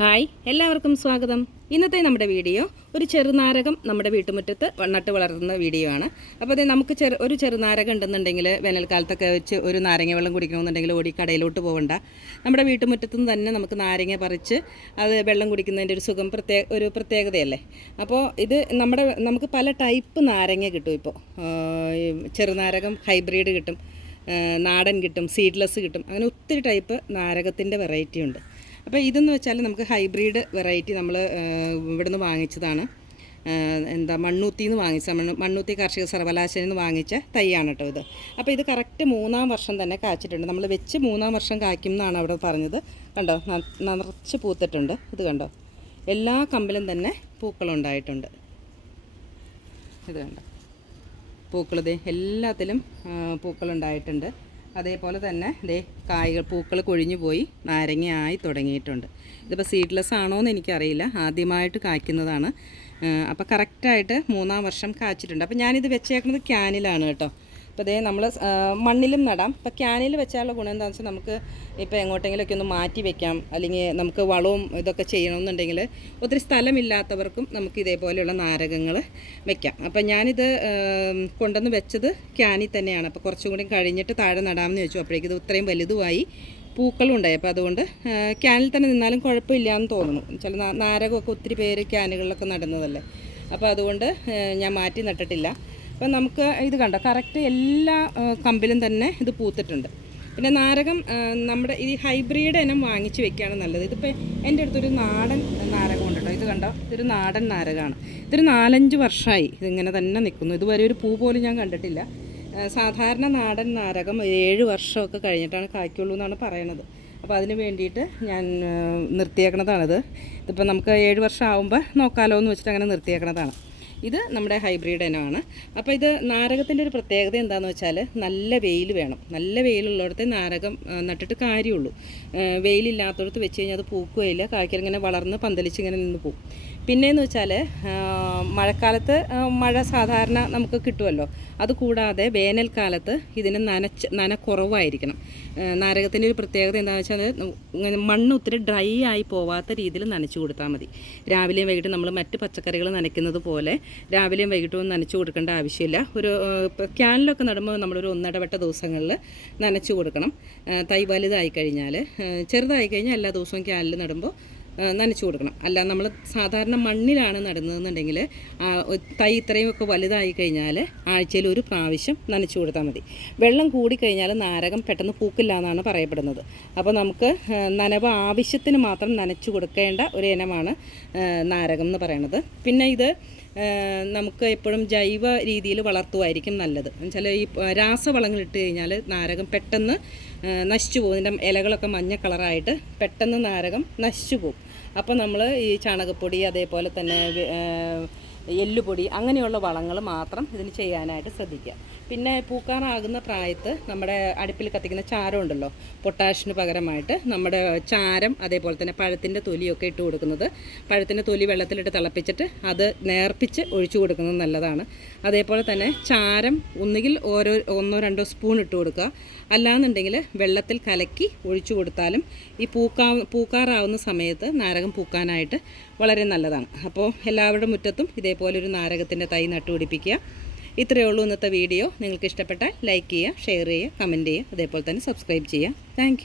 Hi എല്ലാവർക്കും സ്വാഗതം. ഇന്നത്തെ നമ്മുടെ വീഡിയോ ഒരു ചെറുനാരകം നമ്മുടെ വീട്ടുമുറ്റത്ത് നട്ട് വളർത്തുന്ന വീഡിയോ ആണ്. അപ്പോൾ അതെ നമുക്ക് ചെറു ഒരു ചെറുനാരകം ഉണ്ടെന്നുണ്ടെങ്കിൽ വേനൽക്കാലത്തൊക്കെ വെച്ച് ഒരു നാരങ്ങ വെള്ളം കുടിക്കണമെന്നുണ്ടെങ്കിൽ ഓടി കടയിലോട്ട് പോകണ്ട നമ്മുടെ വീട്ടുമുറ്റത്തു നിന്ന് തന്നെ നമുക്ക് നാരങ്ങ പറിച്ച് അത് വെള്ളം കുടിക്കുന്നതിന്റെ ഒരു സുഖം പ്രത്യേക ഒരു പ്രത്യേകതയല്ലേ? അപ്പോൾ ഇത് നമ്മുടെ നമുക്ക് പല ടൈപ്പ് നാരങ്ങ കിട്ടും ഇപ്പോൾ ചെറുനാരകം ഹൈബ്രിഡ് കിട്ടും നാടൻ കിട്ടും സീഡ്ലെസ് കിട്ടും. അങ്ങനെ ഒത്തിരി ടൈപ്പ് നാരകത്തിന്റെ വെറൈറ്റി ഉണ്ട്. അപ്പോൾ ഇതെന്ന് വെച്ചാൽ നമുക്ക് ഹൈബ്രിഡ് വെറൈറ്റി നമ്മൾ ഇവിടുന്ന് വാങ്ങിച്ചതാണ്. എന്താ മണ്ണൂത്തി നിന്ന് വാങ്ങിച്ച മണ്ണു മണ്ണൂത്തി കാർഷിക സർവകലാശാലയിൽ നിന്ന് വാങ്ങിച്ച തൈയാണ് കേട്ടോ ഇത്. അപ്പോൾ ഇത് കറക്റ്റ് മൂന്നാം വർഷം തന്നെ കാച്ചിട്ടുണ്ട്. നമ്മൾ വെച്ച് മൂന്നാം വർഷം കായ്ക്കും എന്നാണ് അവിടെ പറഞ്ഞത്. കണ്ടോ? നിറച്ച് പൂത്തിട്ടുണ്ട്. ഇത് കണ്ടോ? എല്ലാ കമ്പിലും തന്നെ പൂക്കളുണ്ടായിട്ടുണ്ട്. ഇത് കണ്ടോ? പൂക്കളത് എല്ലാത്തിലും പൂക്കളുണ്ടായിട്ടുണ്ട്. അതേപോലെ തന്നെ ദേ കായ്കൾ പൂക്കൾ കൊഴിഞ്ഞു പോയി നാരങ്ങയായി തുടങ്ങിയിട്ടുണ്ട്. ഇതിപ്പോൾ സീഡ്ലെസ് ആണോ എന്ന് എനിക്കറിയില്ല. ആദ്യമായിട്ട് കായ്ക്കുന്നതാണ്. അപ്പോൾ കറക്റ്റായിട്ട് മൂന്നാം വർഷം കായ്ച്ചിട്ടുണ്ട് അപ്പോൾ ഞാനിത് വെച്ചേക്കുന്നത് ക്യാനിലാണ് കേട്ടോ. അപ്പോൾ ഇതേ നമ്മൾ മണ്ണിലും നടാം. ഇപ്പോൾ ക്യാനിൽ വെച്ചാലുള്ള ഗുണം എന്താണെന്ന് വെച്ചാൽ നമുക്ക് ഇപ്പോൾ എങ്ങോട്ടെങ്കിലുമൊക്കെ ഒന്ന് മാറ്റി വെക്കാം. അല്ലെങ്കിൽ നമുക്ക് വളവും ഇതൊക്കെ ചെയ്യണമെന്നുണ്ടെങ്കിൽ ഒത്തിരി സ്ഥലമില്ലാത്തവർക്കും നമുക്ക് ഇതേപോലെയുള്ള നാരകങ്ങൾ വെക്കാം. അപ്പോൾ ഞാനിത് കൊണ്ടുവന്ന് വെച്ചത് ക്യാനിൽ തന്നെയാണ്. അപ്പോൾ കുറച്ചും കൂടി കഴിഞ്ഞിട്ട് താഴെ നടാമെന്ന് ചോദിച്ചു. അപ്പോഴേക്കും ഇത് ഇത്രയും വലുതുമായി പൂക്കളും ഉണ്ടായി അപ്പോൾ അതുകൊണ്ട് ക്യാനിൽ തന്നെ നിന്നാലും കുഴപ്പമില്ല എന്ന് തോന്നുന്നു. ചില നാരകമൊക്കെ ഒത്തിരി പേര് ക്യാനുകളിലൊക്കെ നടുന്നതല്ലേ. അപ്പോൾ അതുകൊണ്ട് ഞാൻ മാറ്റി നട്ടിട്ടില്ല. അപ്പം നമുക്ക് ഇത് കണ്ടോ? കറക്റ്റ് എല്ലാ കമ്പിലും തന്നെ ഇത് പൂത്തിട്ടുണ്ട്. പിന്നെ നാരകം നമ്മുടെ ഈ ഹൈബ്രിഡ് ഇനം വാങ്ങിച്ച് വെക്കുകയാണ് നല്ലത്. ഇതിപ്പോൾ എന്റെ അടുത്തൊരു നാടൻ നാരകം ഉണ്ട് കേട്ടോ. ഇത് കണ്ടോ? ഇതൊരു നാടൻ നാരകമാണ് ഇതൊരു നാലഞ്ച് വർഷമായി ഇതിങ്ങനെ തന്നെ നിൽക്കുന്നു. ഇതുവരെ ഒരു പൂ പോലും ഞാൻ കണ്ടിട്ടില്ല. സാധാരണ നാടൻ നാരകം ഏഴ് വർഷമൊക്കെ കഴിഞ്ഞിട്ടാണ് കായ്ക്കുള്ളൂ എന്നാണ് പറയണത്. അപ്പോൾ അതിന് വേണ്ടിയിട്ട് ഞാൻ നിർത്തിയേക്കണതാണിത്. ഇതിപ്പോൾ നമുക്ക് ഏഴ് വർഷം ആകുമ്പോൾ നോക്കാമല്ലോ എന്ന് വെച്ചിട്ട് അങ്ങനെ നിർത്തിയേക്കണതാണ്. ഇത് നമ്മുടെ ഹൈബ്രിഡ് ഇനമാണ്. അപ്പോൾ ഇത് നാരകത്തിന്റെ ഒരു പ്രത്യേകത എന്താണെന്ന് വെച്ചാൽ നല്ല വെയിൽ വേണം. നല്ല വെയിലുള്ളിടത്തെ നാരകം നട്ടിട്ട് കാര്യമുള്ളൂ. വെയിലില്ലാത്തടത്ത് വെച്ച് കഴിഞ്ഞാൽ അത് പൂക്കുകയില്ല കായ്ക്കലിങ്ങനെ വളർന്ന് പന്തലിച്ച് ഇങ്ങനെ നിന്ന് പോകും പിന്നെയെന്ന് വെച്ചാൽ മഴക്കാലത്ത് മഴ സാധാരണ നമുക്ക് കിട്ടുമല്ലോ. അതുകൂടാതെ വേനൽക്കാലത്ത് ഇതിന് നനച്ച് നനക്കുറവായിരിക്കണം. നാരകത്തിന്റെ ഒരു പ്രത്യേകത എന്താണെന്ന് വെച്ചാൽ മണ്ണ് ഒത്തിരി ഡ്രൈ ആയി പോവാത്ത രീതിയിൽ നനച്ചു കൊടുത്താൽ മതി. രാവിലെയും വൈകിട്ട് നമ്മൾ മറ്റ് പച്ചക്കറികൾ നനയ്ക്കുന്നത് പോലെ രാവിലെയും വൈകിട്ടും നനച്ചു കൊടുക്കേണ്ട ആവശ്യമില്ല. ഒരു ക്യാനിലൊക്കെ നടുമ്പോൾ നമ്മളൊരു ഒന്നിടവട്ട ദിവസങ്ങളിൽ നനച്ചു കൊടുക്കണം. തൈ വലുതായി കഴിഞ്ഞാൽ ചെറുതായി കഴിഞ്ഞാൽ എല്ലാ ദിവസവും ക്യാനിൽ നടുമ്പോൾ നനച്ചു കൊടുക്കണം. അല്ല നമ്മൾ സാധാരണ മണ്ണിലാണ് നടുന്നതെന്നുണ്ടെങ്കിൽ തൈ ഇത്രയുമൊക്കെ വലുതായി കഴിഞ്ഞാൽ ആഴ്ചയിൽ ഒരു പ്രാവശ്യം നനച്ചു കൊടുത്താൽ മതി. വെള്ളം കൂടിക്കഴിഞ്ഞാൽ നാരകം പെട്ടെന്ന് പൂക്കില്ല എന്നാണ് പറയപ്പെടുന്നത്. അപ്പോൾ നമുക്ക് നനവ് ആവശ്യത്തിന് മാത്രം നനച്ചു കൊടുക്കേണ്ട ഒരു ഇനമാണ് നാരകം എന്ന് പറയുന്നത്. പിന്നെ ഇത് നമുക്ക് എപ്പോഴും ജൈവ രീതിയിൽ വളർത്തുമായിരിക്കും നല്ലത്. എന്നുവെച്ചാൽ ഈ രാസവളങ്ങൾ ഇട്ട് കഴിഞ്ഞാൽ നാരകം പെട്ടെന്ന് നശിച്ചു പോകും. ഇതിന്റെ ഇലകളൊക്കെ മഞ്ഞ കളറായിട്ട് പെട്ടെന്ന് നാരകം നശിച്ചു പോകും. അപ്പോൾ നമ്മൾ ഈ ചാണകപ്പൊടി അതേപോലെ തന്നെ എല്ലുപൊടി അങ്ങനെയുള്ള വളങ്ങൾ മാത്രം ഇതിന് ചെയ്യാനായിട്ട് ശ്രദ്ധിക്കുക. പിന്നെ പൂക്കാറാകുന്ന പ്രായത്ത് നമ്മുടെ അടുപ്പിൽ കത്തിക്കുന്ന ചാരം ഉണ്ടല്ലോ പൊട്ടാഷിന് പകരമായിട്ട് നമ്മുടെ ചാരം അതേപോലെ തന്നെ പഴത്തിന്റെ തൊലിയൊക്കെ ഇട്ട് കൊടുക്കുന്നത്. പഴത്തിന്റെ തൊലി വെള്ളത്തിലിട്ട് തിളപ്പിച്ചിട്ട് അത് നേർപ്പിച്ച് ഒഴിച്ചു കൊടുക്കുന്നത് നല്ലതാണ്. അതേപോലെ തന്നെ ചാരം ഒന്നുകിൽ ഓരോ ഒന്നോ രണ്ടോ സ്പൂൺ ഇട്ട് കൊടുക്കുക. അല്ലാന്നുണ്ടെങ്കിൽ വെള്ളത്തിൽ കലക്കി ഒഴിച്ചു കൊടുത്താലും ഈ പൂക്കാ പൂക്കാറാവുന്ന സമയത്ത് നാരകം പൂക്കാനായിട്ട് വളരെ നല്ലതാണ്. അപ്പോൾ എല്ലാവരുടെ മുറ്റത്തും ഇതേപോലെ ഒരു നാരകത്തിന്റെ തൈ നട്ടുപിടിപ്പിക്കുക. ഇത്രയേ ഉള്ളൂ ഇന്നത്തെ വീഡിയോ. നിങ്ങൾക്ക് ഇഷ്ടപ്പെട്ടാൽ ലൈക്ക് ചെയ്യുക ഷെയർ ചെയ്യുക കമന്റ് ചെയ്യുക അതേപോലെ തന്നെ സബ്സ്ക്രൈബ് ചെയ്യുക. താങ്ക്